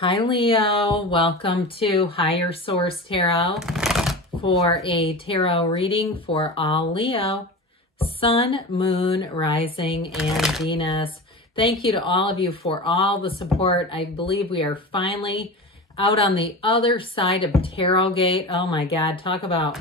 Hi Leo, welcome to Higher Source Tarot for a tarot reading for all Leo, Sun, Moon, Rising, and Venus. Thank you to all of you for all the support. I believe we are finally out on the other side of Tarot Gate. Oh my God, talk about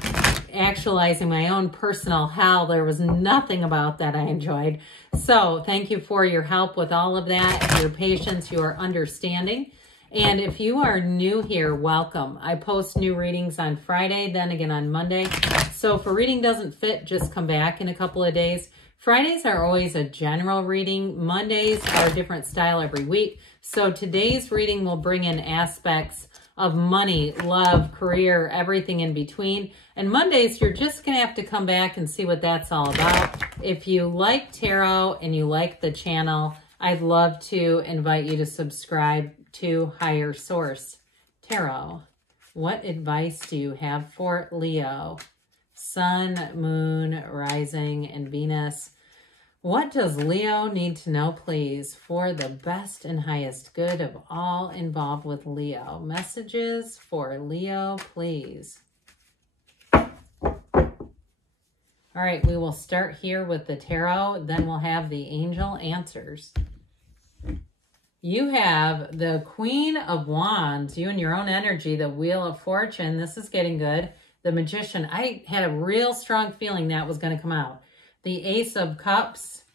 actualizing my own personal hell. There was nothing about that I enjoyed. So thank you for your help with all of that, your patience, your understanding. And if you are new here, welcome. I post new readings on Friday, then again on Monday. So if a reading doesn't fit, just come back in a couple of days. Fridays are always a general reading. Mondays are a different style every week. So today's reading will bring in aspects of money, love, career, everything in between. And Mondays, you're just going to have to come back and see what that's all about. If you like tarot and you like the channel, I'd love to invite you to subscribe to Higher Source Tarot. What advice do you have for Leo? Sun, Moon, Rising, and Venus. What does Leo need to know, please, for the best and highest good of all involved with Leo? Messages for Leo, please. All right, we will start here with the tarot, then we'll have the angel answers. You have the Queen of Wands, you and your own energy, the Wheel of Fortune. This is getting good. The Magician. I had a real strong feeling that was going to come out. The Ace of Cups,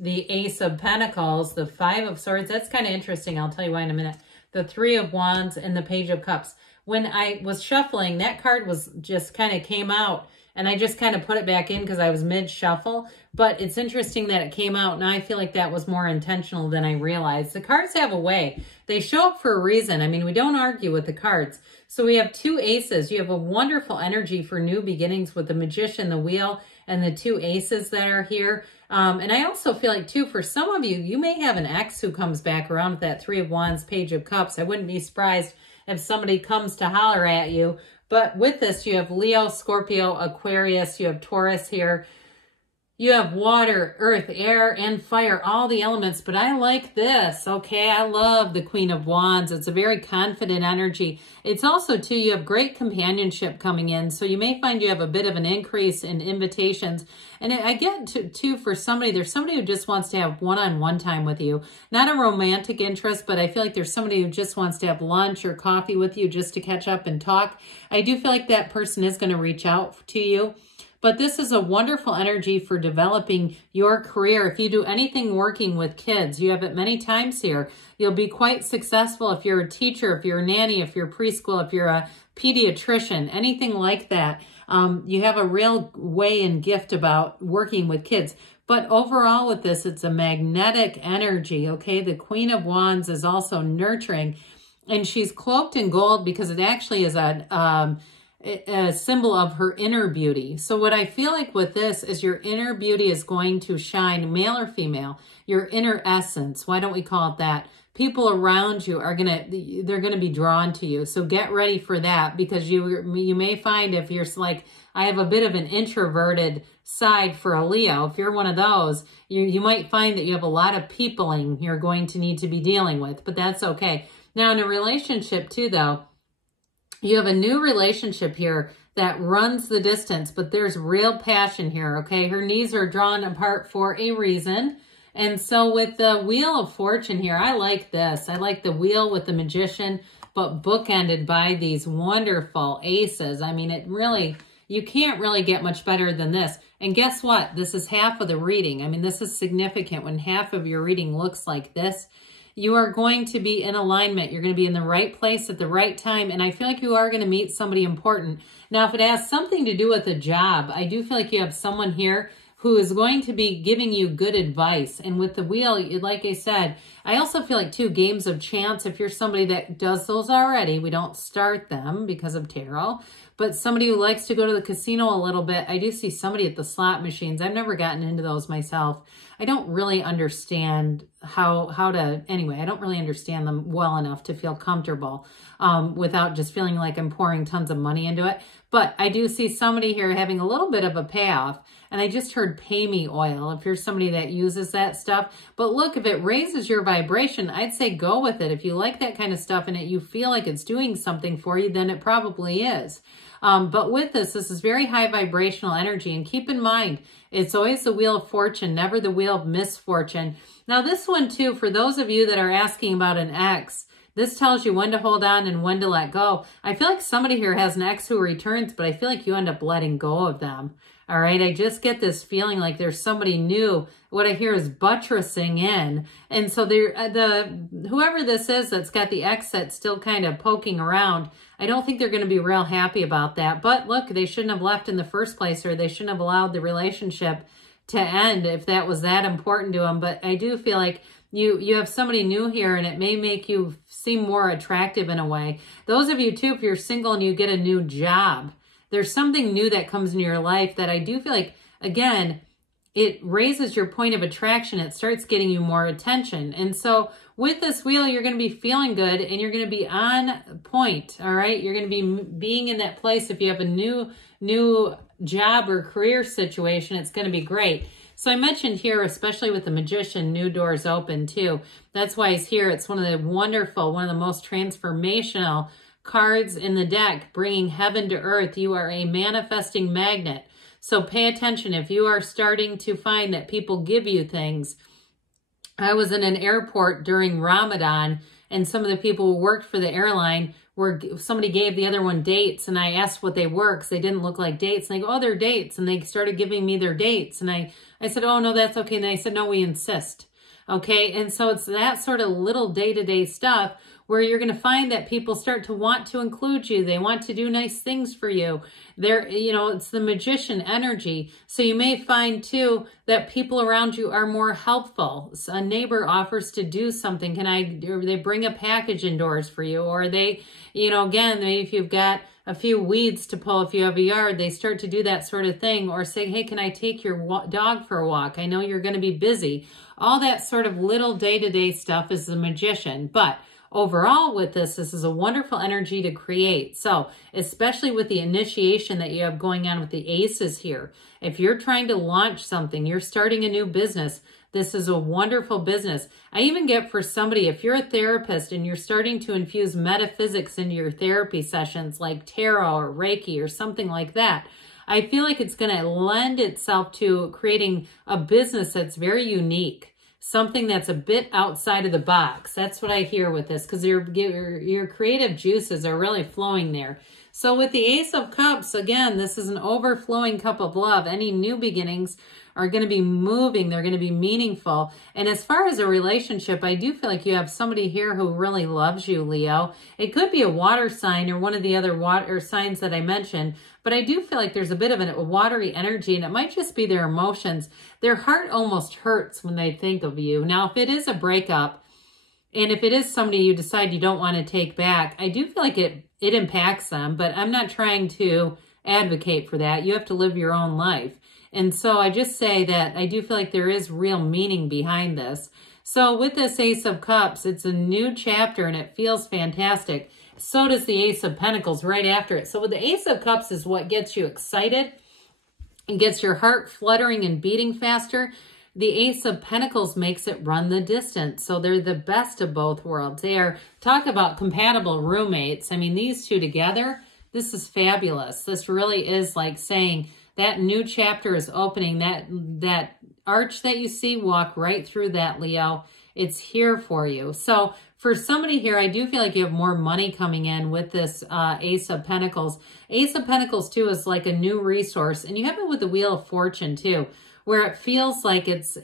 the Ace of Pentacles, the Five of Swords. That's kind of interesting. I'll tell you why in a minute. The Three of Wands and the Page of Cups. When I was shuffling, that card was just kind of came out. And I just kind of put it back in because I was mid-shuffle. But it's interesting that it came out. And I feel like that was more intentional than I realized. The cards have a way. They show up for a reason. I mean, we don't argue with the cards. So we have two aces. You have a wonderful energy for new beginnings with the Magician, the Wheel, and the two aces that are here. And I also feel like, too, for some of you, you may have an ex who comes back around with that Three of Wands, Page of Cups. I wouldn't be surprised if somebody comes to holler at you. But with this, you have Leo, Scorpio, Aquarius, you have Taurus here. You have water, earth, air, and fire, all the elements. But I like this, okay? I love the Queen of Wands. It's a very confident energy. It's also, too, you have great companionship coming in. So you may find you have a bit of an increase in invitations. And I get, too, for somebody, there's somebody who just wants to have one-on-one time with you. Not a romantic interest, but I feel like there's somebody who just wants to have lunch or coffee with you just to catch up and talk. I do feel like that person is going to reach out to you. But this is a wonderful energy for developing your career. If you do anything working with kids, you have it many times here. You'll be quite successful if you're a teacher, if you're a nanny, if you're preschool, if you're a pediatrician, anything like that. You have a real way and gift about working with kids. But overall with this, it's a magnetic energy, okay? The Queen of Wands is also nurturing, and she's cloaked in gold because it actually is a symbol of her inner beauty. So what I feel like with this is your inner beauty is going to shine, male or female, your inner essence. Why don't we call it that? People around you are they're gonna be drawn to you. So get ready for that, because you may find, if you're like, I have a bit of an introverted side for a Leo. If you're one of those, you might find that you have a lot of peopling you're going to need to be dealing with, but that's okay. Now in a relationship too, though, you have a new relationship here that runs the distance, but there's real passion here, okay? Her knees are drawn apart for a reason. And so with the Wheel of Fortune here, I like this. I like the Wheel with the Magician, but bookended by these wonderful aces. I mean, it really, you can't really get much better than this. And guess what? This is half of the reading. I mean, this is significant when half of your reading looks like this. You are going to be in alignment. You're going to be in the right place at the right time. And I feel like you are going to meet somebody important. Now, if it has something to do with a job, I do feel like you have someone here who is going to be giving you good advice. And with the Wheel, like I said, I also feel like, too, games of chance. If you're somebody that does those already, we don't start them because of tarot. But somebody who likes to go to the casino a little bit, I do see somebody at the slot machines. I've never gotten into those myself. I don't really understand how to, anyway, I don't really understand them well enough to feel comfortable without just feeling like I'm pouring tons of money into it. But I do see somebody here having a little bit of a payoff. And I just heard pay me oil if you're somebody that uses that stuff. But look, if it raises your vibration, vibration, I'd say go with it. If you like that kind of stuff and you feel like it's doing something for you, then it probably is. But with this is very high vibrational energy. And keep in mind, it's always the Wheel of Fortune, never the Wheel of Misfortune. Now this one too, for those of you that are asking about an ex, this tells you when to hold on and when to let go. I feel like somebody here has an ex who returns, but I feel like you end up letting go of them. All right, I just get this feeling like there's somebody new. What I hear is buttressing in. And so whoever this is that's got the ex that's still kind of poking around, I don't think they're going to be real happy about that. But look, they shouldn't have left in the first place, or they shouldn't have allowed the relationship to end if that was that important to them. But I do feel like you have somebody new here, and it may make you seem more attractive in a way. Those of you too, if you're single and you get a new job, there's something new that comes into your life that I do feel like, again, it raises your point of attraction. It starts getting you more attention. And so with this wheel, you're going to be feeling good and you're going to be on point. All right. You're going to be being in that place. If you have a new job or career situation, it's going to be great. So I mentioned here, especially with the Magician, new doors open too. That's why he's here. It's one of the most transformational cards in the deck, bringing heaven to earth. You are a manifesting magnet. So pay attention. If you are starting to find that people give you things. I was in an airport during Ramadan, and some of the people who worked for the airline somebody gave the other one dates, and I asked what they were because they didn't look like dates. And they go, oh, they're dates. And they started giving me their dates. And I said, oh, no, that's okay. And they said, no, we insist. Okay. And so it's that sort of little day-to-day stuff where you're going to find that people start to want to include you. They want to do nice things for you. It's the Magician energy. So you may find too that people around you are more helpful. So a neighbor offers to do something. Or they bring a package indoors for you, or they, again, maybe if you've got a few weeds to pull, if you have a yard, they start to do that sort of thing, or say, hey, can I take your dog for a walk? I know you're going to be busy. All that sort of little day-to-day stuff is the Magician. But overall with this is a wonderful energy to create. So especially with the initiation that you have going on with the aces here, if you're trying to launch something, you're starting a new business, this is a wonderful business. I even get for somebody, if you're a therapist and you're starting to infuse metaphysics into your therapy sessions like tarot or Reiki or something like that, I feel like it's going to lend itself to creating a business that's very unique. Something that's a bit outside of the box. That's what I hear with this, because your creative juices are really flowing there. So with the Ace of Cups, again, this is an overflowing cup of love. Any new beginnings are going to be moving. They're going to be meaningful. And as far as a relationship, I do feel like you have somebody here who really loves you, Leo. It could be a water sign or one of the other water signs that I mentioned, but I do feel like there's a bit of a watery energy, and it might just be their emotions. Their heart almost hurts when they think of you. Now, if it is a breakup, and if it is somebody you decide you don't want to take back, I do feel like it impacts them, but I'm not trying to advocate for that. You have to live your own life. And so I just say that I do feel like there is real meaning behind this. So with this Ace of Cups, it's a new chapter and it feels fantastic. So does the Ace of Pentacles right after it. So with the Ace of Cups is what gets you excited and gets your heart fluttering and beating faster. The Ace of Pentacles makes it run the distance. So they're the best of both worlds. Talk about compatible roommates. I mean, these two together, this is fabulous. This really is like saying that new chapter is opening. That arch that you see, walk right through that, Leo. It's here for you. So for somebody here, I do feel like you have more money coming in with this Ace of Pentacles. Ace of Pentacles, too, is like a new resource. And you have it with the Wheel of Fortune, too, where it feels like it's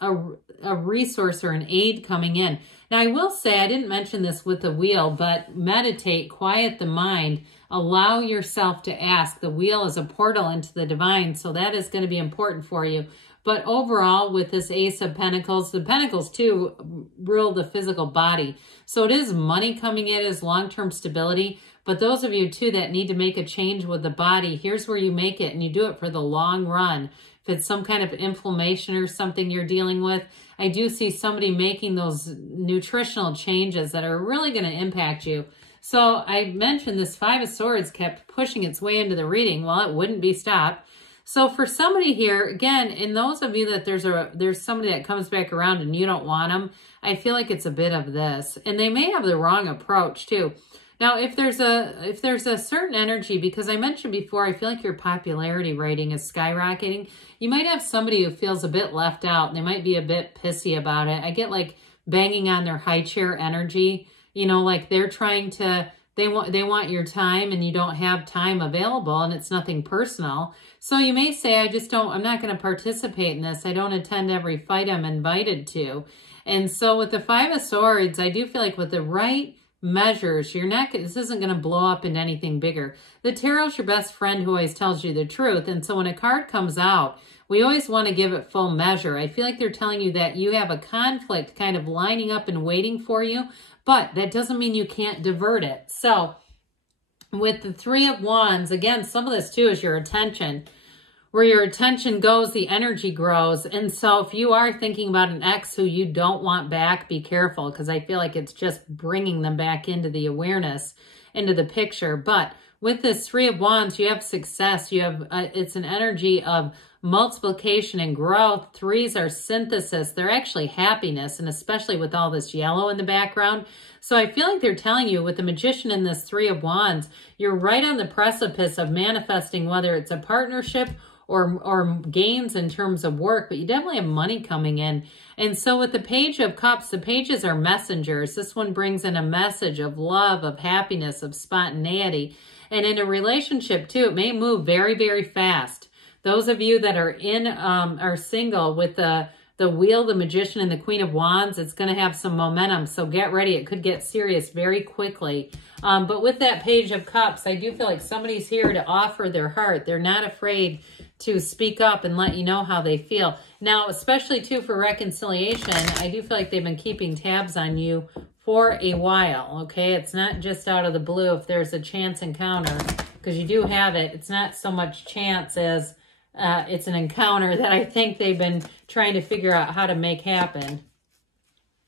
a resource or an aid coming in. Now, I will say, I didn't mention this with the wheel, but meditate, quiet the mind, allow yourself to ask. The wheel is a portal into the divine, so that is going to be important for you. But overall, with this Ace of Pentacles, the Pentacles, too, rule the physical body. So it is money coming in, as long-term stability. But those of you, too, that need to make a change with the body, here's where you make it, and you do it for the long run. If it's some kind of inflammation or something you're dealing with, I do see somebody making those nutritional changes that are really going to impact you. So I mentioned this Five of Swords kept pushing its way into the reading. Well, it wouldn't be stopped. So for somebody here, again, in those of you that there's somebody that comes back around and you don't want them, I feel like it's a bit of this. And they may have the wrong approach too. Now, if there's a certain energy, because I mentioned before, I feel like your popularity rating is skyrocketing. You might have somebody who feels a bit left out. They might be a bit pissy about it. I get like banging on their high chair energy, you know, like they're trying to, they want your time and you don't have time available, and it's nothing personal. So you may say, I'm not going to participate in this. I don't attend every fight I'm invited to. And so with the Five of Swords, I do feel like with the right measures, this isn't going to blow up into anything bigger. The Tarot's your best friend who always tells you the truth. And so when a card comes out, we always want to give it full measure. I feel like they're telling you that you have a conflict kind of lining up and waiting for you, but that doesn't mean you can't divert it. So with the Three of Wands, again, some of this too is your attention. Where your attention goes, the energy grows. And so if you are thinking about an ex who you don't want back, be careful, because I feel like it's just bringing them back into the awareness, into the picture. But with this Three of Wands, you have success. You have it's an energy of multiplication and growth. Threes are synthesis. They're actually happiness, and especially with all this yellow in the background. So I feel like they're telling you with the Magician in this Three of Wands, you're right on the precipice of manifesting, whether it's a partnership or gains in terms of work, but you definitely have money coming in. And so with the Page of Cups, the pages are messengers. This one brings in a message of love, of happiness, of spontaneity. And in a relationship too, it may move very, very fast. Those of you that are single with the Wheel, the Magician, and the Queen of Wands, it's going to have some momentum. So get ready. It could get serious very quickly. But with that Page of Cups, I do feel like somebody's here to offer their heart. They're not afraid to speak up and let you know how they feel. Now, especially too for reconciliation, I do feel like they've been keeping tabs on you for a while, okay? It's not just out of the blue if there's a chance encounter, because you do have it. It's not so much chance as it's an encounter that I think they've been trying to figure out how to make happen.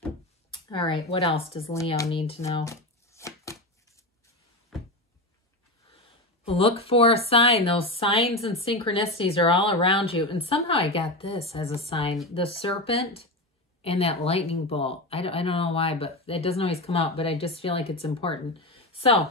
All right, what else does Leo need to know? Look for a sign. Those signs and synchronicities are all around you. And somehow I got this as a sign. The serpent and that lightning bolt. I don't know why, but it doesn't always come out, but I just feel like it's important. So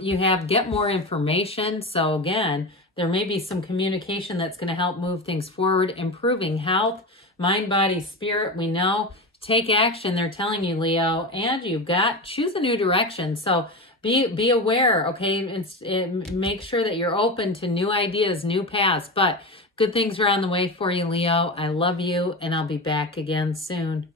you have get more information. So again, there may be some communication that's going to help move things forward, improving health, mind, body, spirit. We know. Take action, they're telling you, Leo. And you've got choose a new direction. So be aware, okay? Make sure that you're open to new ideas, new paths. But good things are on the way for you, Leo. I love you, and I'll be back again soon.